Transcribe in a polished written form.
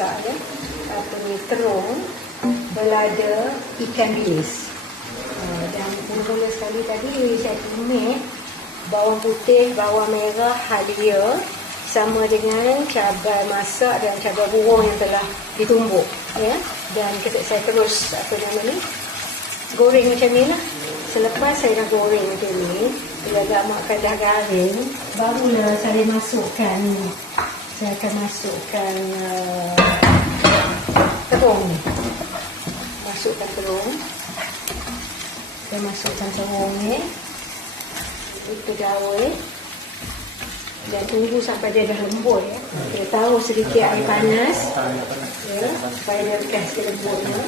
masak ya. Apa ni, terung, belada, ikan bilis. Dan mula-mula sekali tadi saya tumis bawang putih, bawang merah, halia sama dengan cabai masak dan cabai burung yang telah ditumbuk ya. Dan saya terus goreng macam ni lah. Selepas saya dah goreng macam ni, bila dah makan dah garing, barulah saya masukkan terung ni. Masukkan terung ni, kita gaul dan tunggu sampai dia dah lembut ya. Kita taruh sedikit air panas ya, supaya dia lekas ke lembutnya.